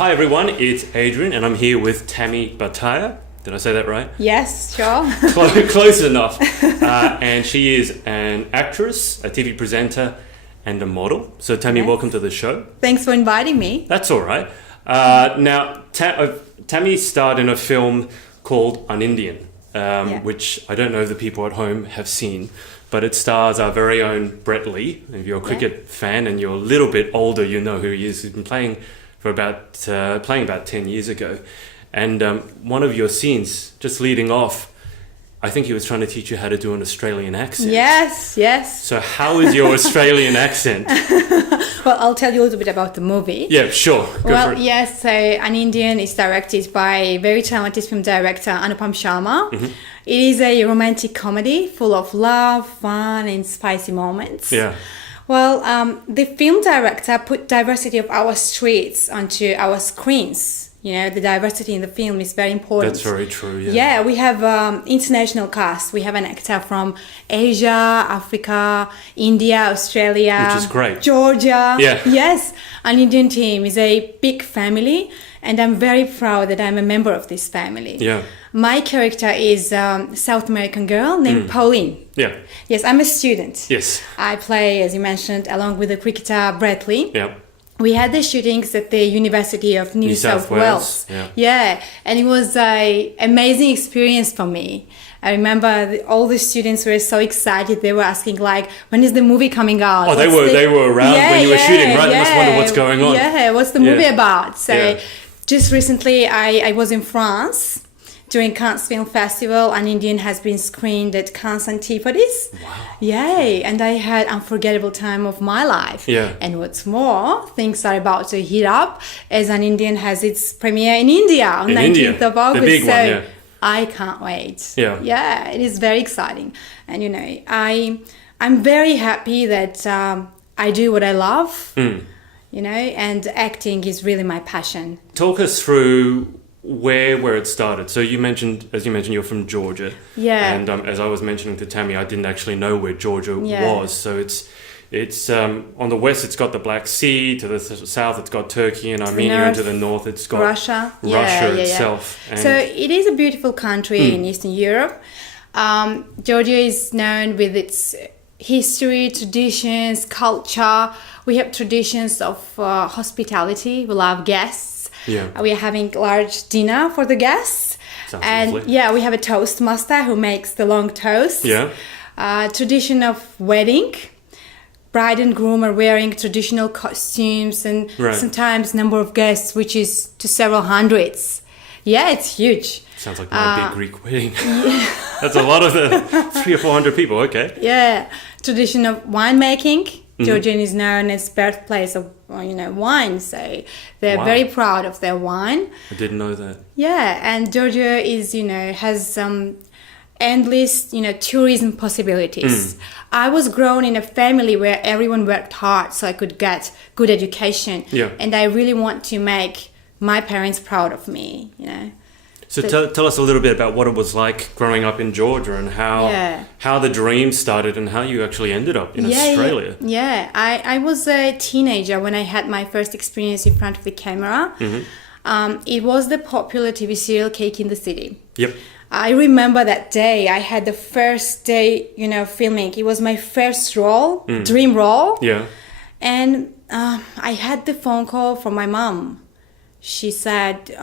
Hi everyone, it's Adrian and I'm here with Tammy Bartaia. Did I say that right? Yes, sure. Close enough. And she is an actress, a TV presenter and a model. So Tammy, Yes. welcome to the show. Thanks for inviting me. That's all right. Now, Tammy starred in a film called UnIndian, which I don't know if the people at home have seen, but it stars our very own Brett Lee. If you're a cricket fan and you're a little bit older, you know who he is. He's been playing about 10 years ago. And one of your scenes, just leading off, I think he was trying to teach you how to do an Australian accent. Yes. So how is your Australian accent? Well, I'll tell you a little bit about the movie. Yeah, sure. Go for it. Yes, so UnIndian is directed by very talented film director Anupam Sharma. Mm-hmm. It is a romantic comedy full of love, fun and spicy moments. Yeah. Well, the film director put diversity of our streets onto our screens. You know, the diversity in the film is very important. That's very true, yeah. Yeah, we have international cast. We have an actor from Asia, Africa, India, Australia. Which is great. Georgia. Yeah. Yes, an Indian team is a big family and I'm very proud that I'm a member of this family. Yeah. My character is a South American girl named Pauline. Yeah. Yes, I'm a student. Yes. I play, as you mentioned, along with the cricketer Brett Lee. Yeah. We had the shootings at the University of New South Wales. Yeah. And it was an amazing experience for me. I remember all the students were so excited. They were asking like, when is the movie coming out? Oh, they were around when you were shooting, right? They must wonder what's going on. Yeah, what's the movie about? So just recently I was in France during Cannes Film Festival. UnIndian has been screened at Cannes Antipodes. Wow. Yay! And I had unforgettable time of my life. Yeah. And what's more, things are about to heat up as UnIndian has its premiere in India on 19th of August. The big one, yeah. I can't wait. Yeah. Yeah, it is very exciting. And you know, I'm very happy that I do what I love. You know, and acting is really my passion. Talk us through where it started. So as you mentioned, you're from Georgia. Yeah. And as I was mentioning to Tammy, I didn't actually know where Georgia was. So it's on the west, it's got the Black Sea. To the south, it's got Turkey and Armenia. And to the north, it's got Russia itself. And so it is a beautiful country in Eastern Europe. Georgia is known with its history, traditions, culture. We have traditions of hospitality. We love guests. Yeah. We are having large dinner for the guests. Sounds and lovely. yeah, we have a toastmaster who makes the long toast. Yeah. Tradition of wedding. Bride and groom are wearing traditional costumes and sometimes number of guests, which is to several hundreds. Yeah, it's huge. Sounds like my big Greek wedding. That's a lot of the 300 or 400 people. Okay. Yeah. Tradition of winemaking. Georgia is known as birthplace of wine, so they're very proud of their wine. I didn't know that. Yeah, and Georgia is has endless tourism possibilities. I was grown in a family where everyone worked hard so I could get good education. Yeah. And I really want to make my parents proud of me. So tell us a little bit about what it was like growing up in Georgia and how the dream started and how you actually ended up in Australia. Yeah, I was a teenager when I had my first experience in front of the camera. It was the popular TV serial Cake in the City. Yep. I remember that day. I had the first day, filming. It was my first role, dream role. Yeah. And I had the phone call from my mom. She said,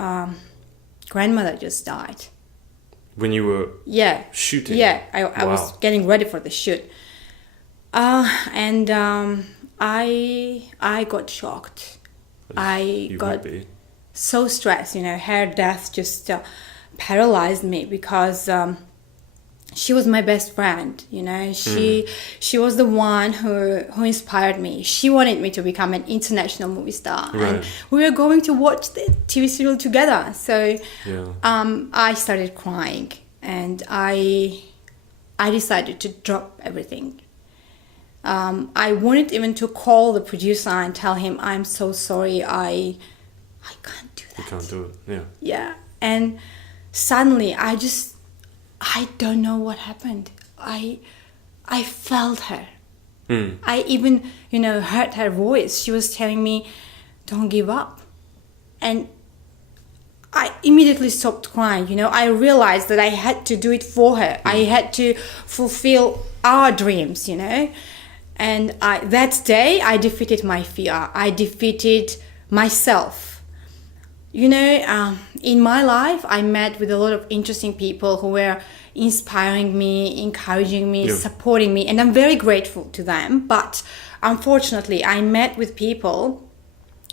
grandmother just died. When you were shooting? Yeah, I was getting ready for the shoot. And I got shocked. I got so stressed. Her death just paralyzed me because she was my best friend. She was the one who inspired me. She wanted me to become an international movie star, and we were going to watch the TV serial together. So I started crying, and I decided to drop everything. I wanted even to call the producer and tell him, I'm so sorry, I can't do that. You can't do it, Yeah, and suddenly I don't know what happened. I felt her. I even, heard her voice. She was telling me, don't give up. And I immediately stopped crying. I realized that I had to do it for her. I had to fulfill our dreams, And that day, I defeated my fear. I defeated myself. In my life, I met with a lot of interesting people who were inspiring me, encouraging me, supporting me, and I'm very grateful to them. But unfortunately, I met with people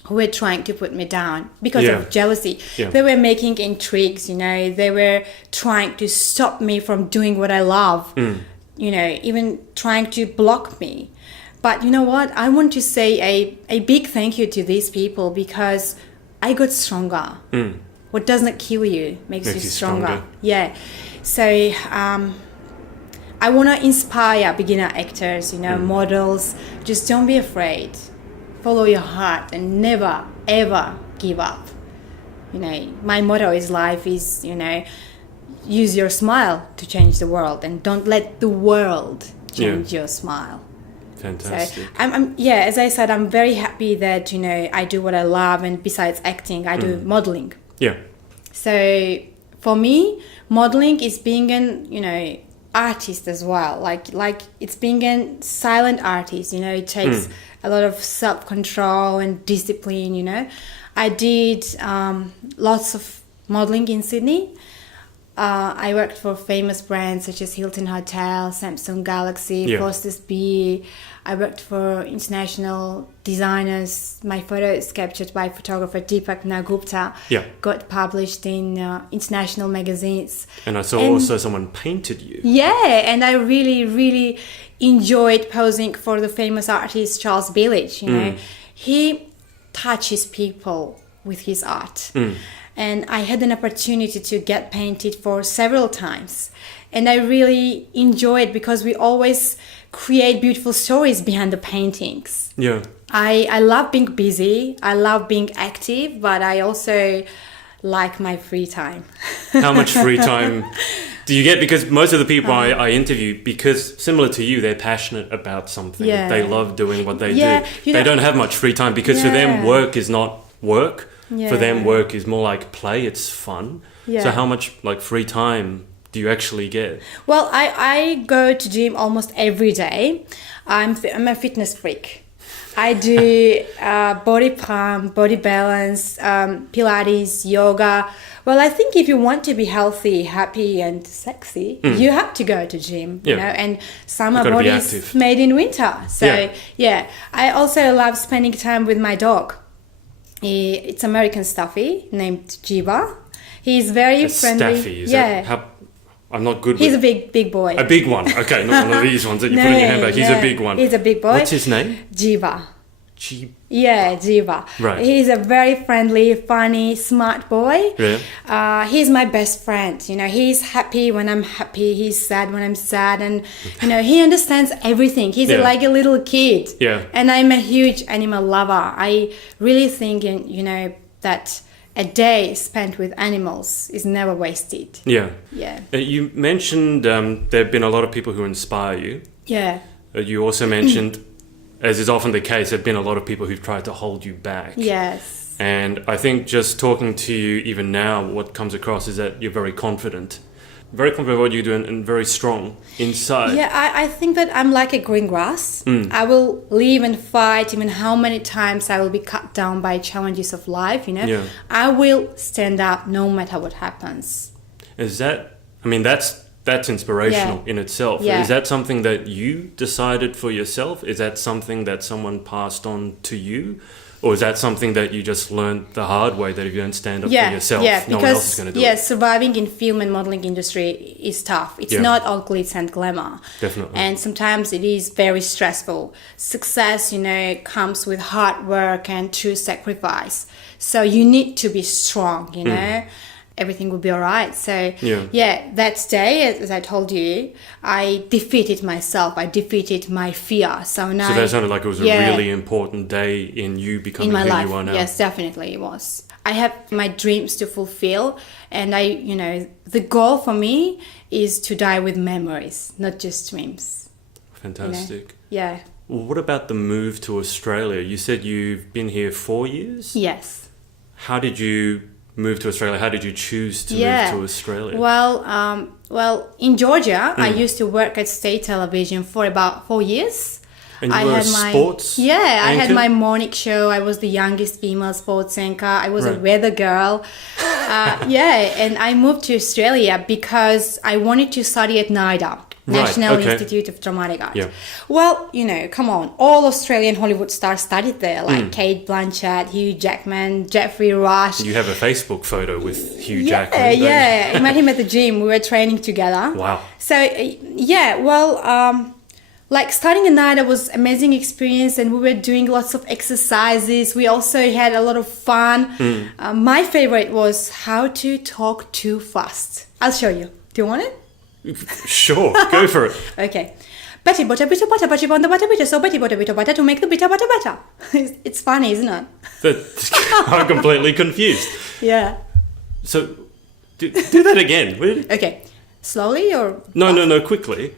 who were trying to put me down because of jealousy. Yeah. They were making intrigues, they were trying to stop me from doing what I love, even trying to block me. But you know what? I want to say a big thank you to these people because I got stronger. What doesn't kill you makes you stronger. Yeah. So I want to inspire beginner actors, models. Just don't be afraid. Follow your heart and never, ever give up. My motto is life is, use your smile to change the world and don't let the world change your smile. Fantastic. So as I said, I'm very happy that, I do what I love, and besides acting, I do modeling. Yeah. So for me, modeling is being an, artist as well. Like it's being a silent artist, it takes a lot of self-control and discipline, I did lots of modeling in Sydney. I worked for famous brands such as Hilton Hotel, Samsung Galaxy, Foster's Beer. I worked for international designers. My photo is captured by photographer Deepak Nagupta. Got published in international magazines. And I saw also someone painted you. Yeah, and I really, really enjoyed posing for the famous artist Charles Billage. He touches people with his art. And I had an opportunity to get painted for several times. And I really enjoy it because we always create beautiful stories behind the paintings. Yeah. I love being busy. I love being active, but I also like my free time. How much free time do you get? Because most of the people I interview, because similar to you, they're passionate about something. Yeah. They love doing what they do. They don't have much free time because for them, work is not work. Yeah. For them, work is more like play. It's fun. Yeah. So how much free time do you actually get? Well, I go to gym almost every day. I'm a fitness freak. I do body pump, body balance, Pilates, yoga. Well, I think if you want to be healthy, happy and sexy, you have to go to gym, and summer body's made in winter. So I also love spending time with my dog. It's American Staffy named Jiba. He's very friendly. Staffy, is that? I'm not good with... He's a big boy. A big one. Okay, not one of these ones that you put in your handbag. He's a big one. He's a big boy. What's his name? Jiba. Yeah, Jiva. Right. He's a very friendly, funny, smart boy. Yeah. He's my best friend. He's happy when I'm happy. He's sad when I'm sad. And, he understands everything. He's like a little kid. Yeah. And I'm a huge animal lover. I really think, that a day spent with animals is never wasted. Yeah. Yeah. You mentioned there have been a lot of people who inspire you. Yeah. You also mentioned... as is often the case, there have been a lot of people who've tried to hold you back. Yes. And I think just talking to you even now, what comes across is that you're very confident. Very confident what you do and very strong inside. Yeah, I think that I'm like a green grass. I will live and fight even how many times I will be cut down by challenges of life, Yeah. I will stand up no matter what happens. That's inspirational in itself. Yeah. Is that something that you decided for yourself? Is that something that someone passed on to you? Or is that something that you just learned the hard way, that if you don't stand up for yourself, no one else is going to do it? Surviving in film and modeling industry is tough. It's not all glitz and glamour. Definitely. And sometimes it is very stressful. Success, comes with hard work and true sacrifice. So you need to be strong, everything will be all right. So, that day, as I told you, I defeated myself. I defeated my fear. So that sounded like it was a really important day in you becoming in my who life. You are now. Yes, definitely it was. I have my dreams to fulfill, and the goal for me is to die with memories, not just dreams. Fantastic. Yeah. Well, what about the move to Australia? You said you've been here 4 years? Yes. how did you move to Australia? How did you choose to move to Australia? Well, in Georgia, I used to work at state television for about 4 years. And you were a sports I had anchor? my morning show. I was the youngest female sports anchor. I was a weather girl. And I moved to Australia because I wanted to study at NIDA. National Institute of Dramatic Art. Yeah. Well, come on. All Australian Hollywood stars studied there, like Kate Blanchett, Hugh Jackman, Jeffrey Rush. You have a Facebook photo with Hugh Jackman. Yeah. I met him at the gym. We were training together. Wow. So, like starting in NIDA was amazing experience, and we were doing lots of exercises. We also had a lot of fun. My favorite was how to talk too fast. I'll show you. Do you want it? Sure, go for it. Okay. Betty butter, bitter butter, Betty on the butter, bitter. So Betty butter, bitter butter to make the bitter butter better. It's funny, isn't it? I'm completely confused. Yeah. So, do that again. Okay. Slowly or? No, quickly.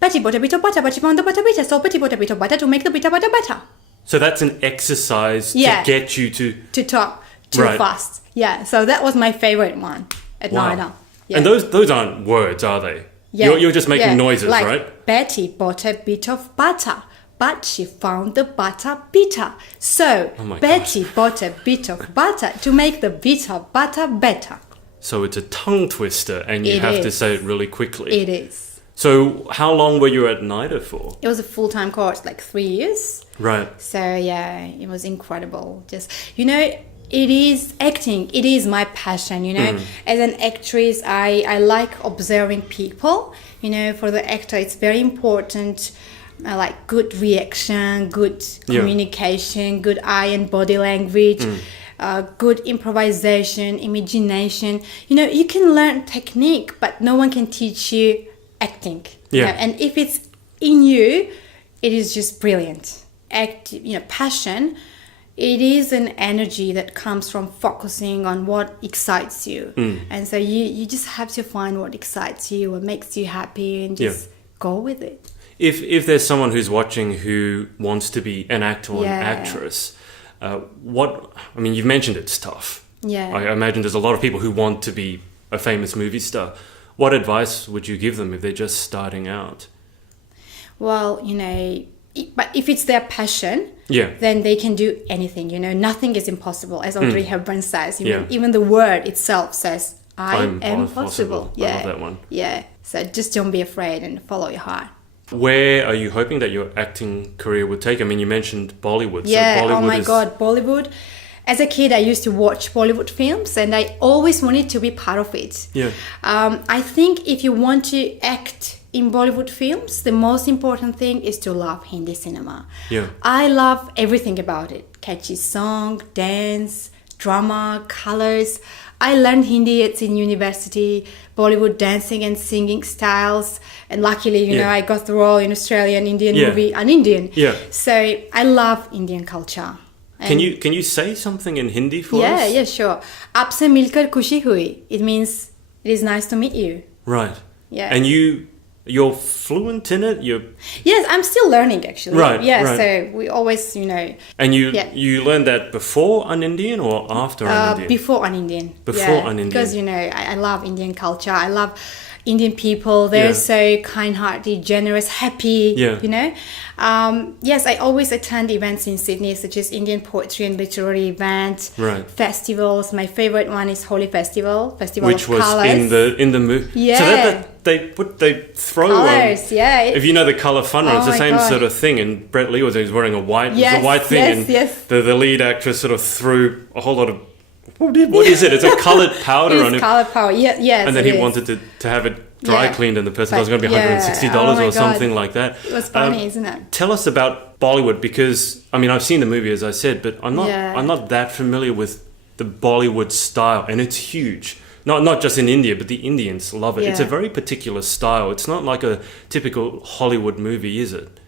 Betty butter, bitter butter, Betty on the butter, bitter. So Betty butter, bitter butter to make the bitter butter better. So that's an exercise to get you to talk too fast. Yeah. So that was my favorite one at NIDA. Yeah. And those aren't words, are they? Yeah. You're just making noises, like, right? Betty bought a bit of butter, but she found the butter bitter. So Betty bought a bit of butter to make the bitter butter better. So it's a tongue twister, and you have to say it really quickly. It is. So how long were you at NIDA for? It was a full-time course, like 3 years. Right. So it was incredible. Just, it is acting. It is my passion, As an actress, I like observing people. For the actor, it's very important. I like good reaction, good communication, good eye and body language, good improvisation, imagination. You can learn technique, but no one can teach you acting. And if it's in you, it is just brilliant. Passion. It is an energy that comes from focusing on what excites you. And so you just have to find what excites you, what makes you happy, and just go with it. If there's someone who's watching who wants to be an actor or an actress, you've mentioned it's tough. Yeah. I imagine there's a lot of people who want to be a famous movie star. What advice would you give them if they're just starting out? Well, but if it's their passion, then they can do anything. Nothing is impossible, as Audrey Hepburn says. Even the word itself says, I am possible. I love that one. Yeah. So just don't be afraid and follow your heart. Where are you hoping that your acting career would take? I mean, you mentioned Bollywood. Yeah, so Bollywood God, Bollywood. As a kid, I used to watch Bollywood films, and I always wanted to be part of it. Yeah. I think if you want to act in Bollywood films, the most important thing is to love Hindi cinema. Yeah. I love everything about it. Catchy song, dance, drama, colors. I learned Hindi in university, Bollywood dancing and singing styles. And luckily, I got the role in Australian Indian movie, UnIndian. Yeah. So I love Indian culture. Can you say something in Hindi for us? Yeah, sure. Aapse milkar khushi hui. It means it is nice to meet you. Right. Yeah. And you're fluent in it? Yes, I'm still learning actually. Right. Yeah, right. so we always, And you learned that before UnIndian or after UnIndian? Before UnIndian. Before UnIndian. Because, I love Indian culture. I love Indian people. They're so kind-hearted, generous, happy, Yes, I always attend events in Sydney, such as Indian poetry and literary events, festivals. My favorite one is Holi Festival of Colours. Which was in the movie. Yeah. So they throw colours, if you know the colour fun run, it's the same sort of thing. And Brett Lee was wearing a white thing, and the lead actress sort of threw a whole lot of what is it? It's a coloured powder on him. Coloured powder, yes. And then he wanted to have it dry cleaned, and the person was going to be $160 or something like that. It was funny, isn't it? Tell us about Bollywood, because I've seen the movie, as I said, but I'm not that familiar with the Bollywood style, and it's huge. Not just in India, but the Indians love it. It's a very particular style. It's not like a typical Hollywood movie, is it?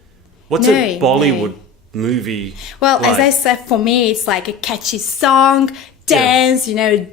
What's a Bollywood movie? Well, as I said, for me, it's like a catchy song, dance,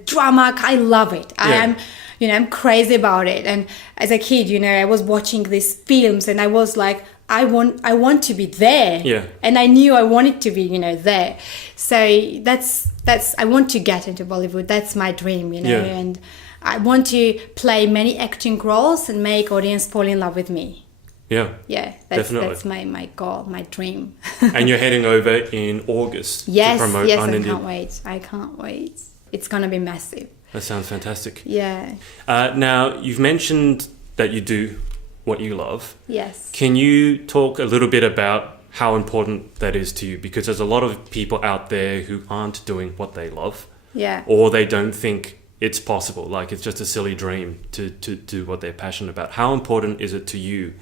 drama. I love it. I'm crazy about it. And as a kid, I was watching these films, and I was like, I want to be there. Yeah. And I knew I wanted to be, you know, there. So that's I want to get into Bollywood. That's my dream, you know. Yeah. And I want to play many acting roles and make audience fall in love with me. Yeah. Yeah, definitely. That's my goal, my dream. And you're heading over in August to promote Yes, UnIndian. I can't wait. It's gonna be massive. That sounds fantastic. Yeah. Now, you've mentioned that you do what you love. Yes. Can you talk a little bit about how important that is to you? Because there's a lot of people out there who aren't doing what they love. Yeah. Or they don't think it's possible. Like it's just a silly dream to do what they're passionate about. How important is it to you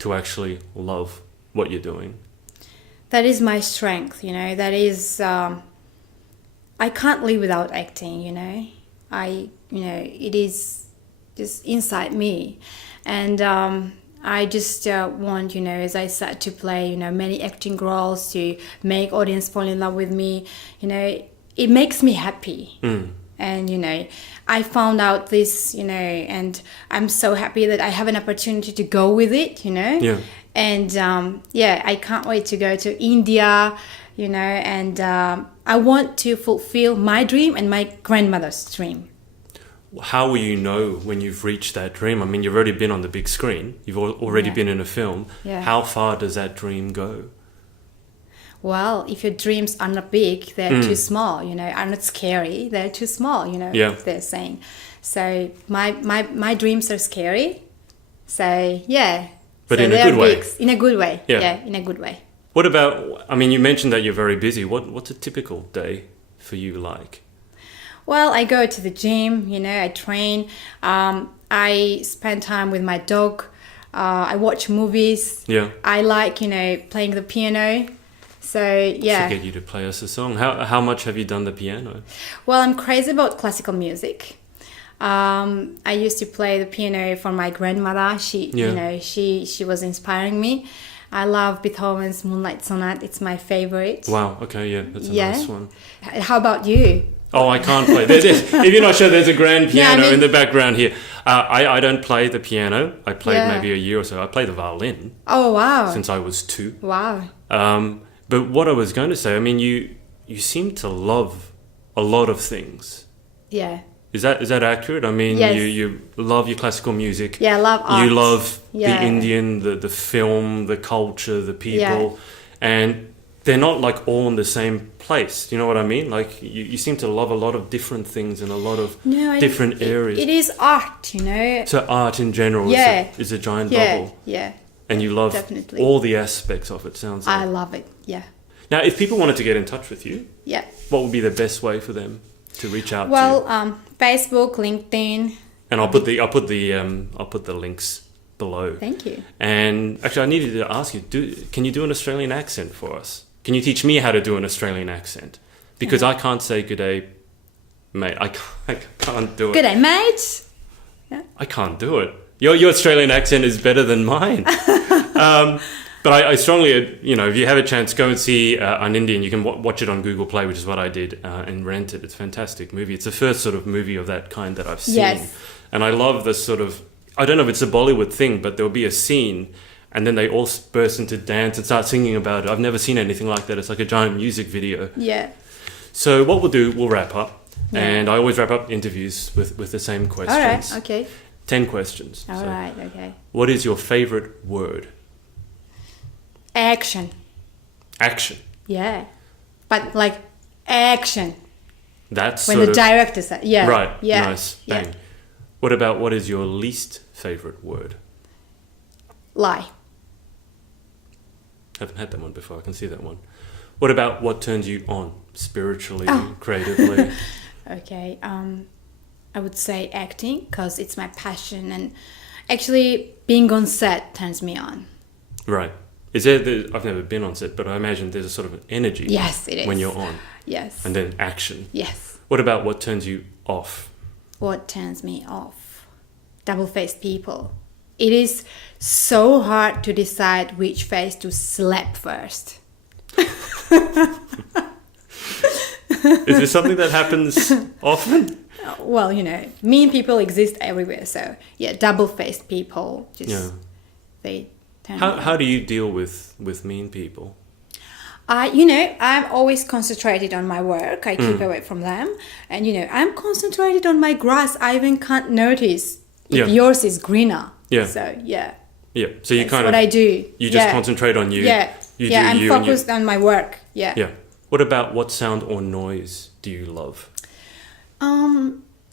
to actually love what you're doing? That is my strength, you know. That is, I can't live without acting, you know. It is just inside me. And I just want, you know, as I said, to play, you know, many acting roles, to make audience fall in love with me. You know, it makes me happy. And, you know, I found out this, you know, and I'm so happy that I have an opportunity to go with it, you know. Yeah. And, I can't wait to go to India, you know, and I want to fulfill my dream and my grandmother's dream. How will you know when you've reached that dream? I mean, you've already been on the big screen. You've already been in a film. Yeah. How far does that dream go? Well, if your dreams are not big, they're too small, you know, are not scary, they're too small, you know, they're saying. So my dreams are scary. So, yeah. But so in a good way. In a good way. Yeah. In a good way. What about, I mean, you mentioned that you're very busy. What's a typical day for you like? Well, I go to the gym, you know, I train. I spend time with my dog. I watch movies. Yeah. I like, you know, playing the piano. So, yeah. To get you to play us a song. How much have you done the piano? Well, I'm crazy about classical music. I used to play the piano for my grandmother. You know, she was inspiring me. I love Beethoven's Moonlight Sonata. It's my favorite. Wow. Okay. Yeah. That's a nice one. How about you? Oh, I can't play. If you're not sure, there's a grand piano in the background here. I don't play the piano. I played maybe a year or so. I play the violin. Oh, wow. Since I was 2. Wow. But what I was going to say, I mean, you seem to love a lot of things. Yeah. Is that accurate? I mean, yes. you love your classical music. Yeah, I love art. You love the Indian, the film, the culture, the people. And they're not like all in the same place. You know what I mean? Like you seem to love a lot of different things in a lot of different areas. It is art, you know. So art in general is a giant bubble. Yeah. And you love all the aspects of it, sounds like. I love it, yeah. Now, if people wanted to get in touch with you, yeah, what would be the best way for them to reach out to you? Well, Facebook, LinkedIn. And I'll put the links below. Thank you. And actually, I needed to ask you, can you do an Australian accent for us? Can you teach me how to do an Australian accent? Because I can't say good day, mate. I can't do it. Good day, mate. Yeah. I can't do it. Your Australian accent is better than mine. But I strongly, you know, if you have a chance, go and see UnIndian. You can watch it on Google Play, which is what I did, and rent it. It's a fantastic movie. It's the first sort of movie of that kind that I've seen. Yes. And I love this sort of, I don't know if it's a Bollywood thing, but there'll be a scene and then they all burst into dance and start singing about it. I've never seen anything like that. It's like a giant music video. Yeah. So what we'll do, we'll wrap up. Yeah. And I always wrap up interviews with the same questions. All right, okay. 10 questions. All right, okay. What is your favorite word? Action. Action? Yeah. But like action. That's when the director said, yeah. Right, yeah. Nice, bang. Yeah. What is your least favorite word? Lie. Haven't had that one before. I can see that one. What about what turns you on spiritually, creatively? Okay. I would say acting because it's my passion, and actually being on set turns me on. Right. Is there? I've never been on set, but I imagine there's a sort of an energy. Yes, it is. When you're on. Yes. And then action. Yes. What about what turns you off? What turns me off? Double-faced people. It is so hard to decide which face to slap first. Is this something that happens often? Well, you know, mean people exist everywhere. So, yeah, double-faced people, they How do you deal with mean people? I'm always concentrated on my work. I keep away from them. And, I'm concentrated on my grass. I even can't notice if yours is greener. Yeah. So, yeah. Yeah. So you That's kind of... what I do. You just concentrate on you. Yeah. You yeah, do I'm you focused on my work. Yeah. Yeah. What about what sound or noise do you love?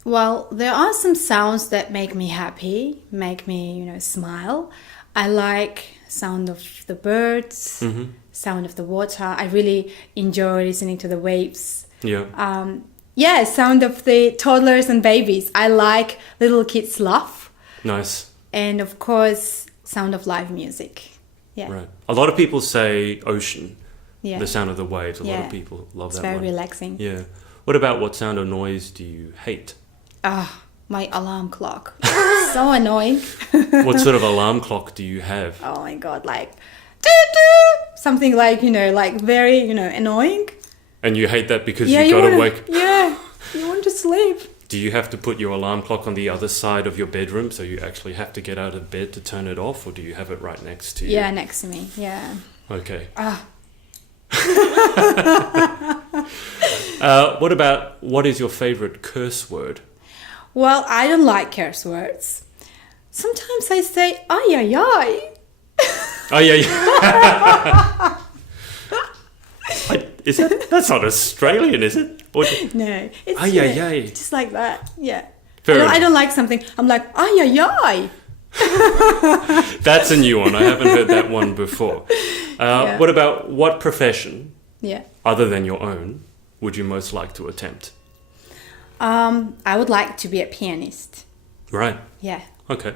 Well, there are some sounds that make me happy, make me, smile. I like sound of the birds, sound of the water. I really enjoy listening to the waves. Yeah. Sound of the toddlers and babies. I like little kids laugh. Nice. And of course, sound of live music. Yeah. Right. A lot of people say ocean. Yeah. The sound of the waves. A lot of people love that one. It's very relaxing. Yeah. What about what sound or noise do you hate? My alarm clock. So annoying. What sort of alarm clock do you have? Oh my God, like doo-doo! Something like, like very, annoying. And you hate that because you gotta wake... Yeah, you want to sleep. Do you have to put your alarm clock on the other side of your bedroom so you actually have to get out of bed to turn it off, or do you have it right next to you? Yeah, next to me, yeah. Okay. What is your favorite curse word? Well, I don't like curse words. Sometimes I say, ay, ay, ay. Oh, yeah. That's not Australian, is it? No, it's ay, ay, ay. Just like that, yeah. I don't like something, I'm like, ay, ay, ay. That's a new one. I haven't heard that one before. What about what profession, other than your own, would you most like to attempt? I would like to be a pianist. Right. Yeah. Okay.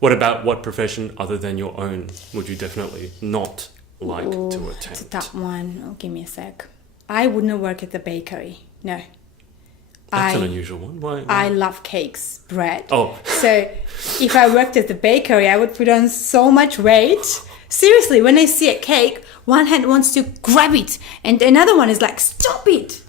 What about what profession other than your own would you definitely not like to attempt? That one. Oh, give me a sec. I wouldn't work at the bakery. No. That's an unusual one. Why? I love cakes, bread. Oh. So if I worked at the bakery, I would put on so much weight. Seriously, when I see a cake, one hand wants to grab it and another one is like, stop it.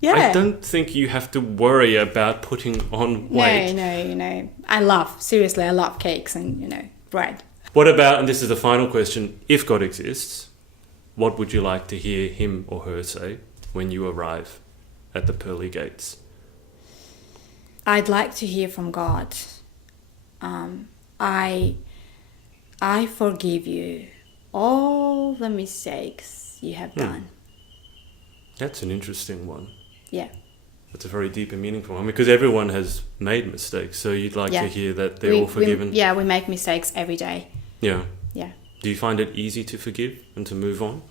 Yeah. I don't think you have to worry about putting on weight. No. I love cakes and, bread. What about, and this is the final question, if God exists, what would you like to hear him or her say when you arrive at the pearly gates? I'd like to hear from God. I forgive you all the mistakes you have done. That's an interesting one. Yeah. That's a very deep and meaningful one because everyone has made mistakes. So you'd like to hear that they're all forgiven. We make mistakes every day. Yeah. Yeah. Do you find it easy to forgive and to move on?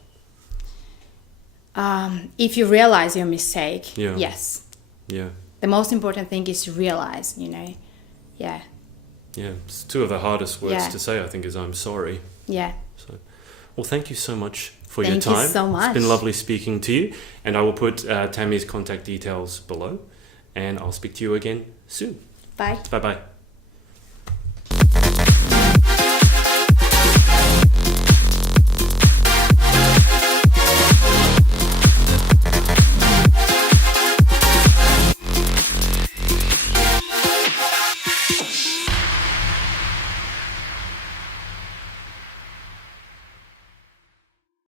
If you realize your mistake, yes. Yeah. The most important thing is to realize, Yeah. Yeah. It's two of the hardest words to say, I think, is I'm sorry. Yeah. So, well, thank you so much for your time. Thank you so much. It's been lovely speaking to you. And I will put Tammy's contact details below. And I'll speak to you again soon. Bye. Bye-bye.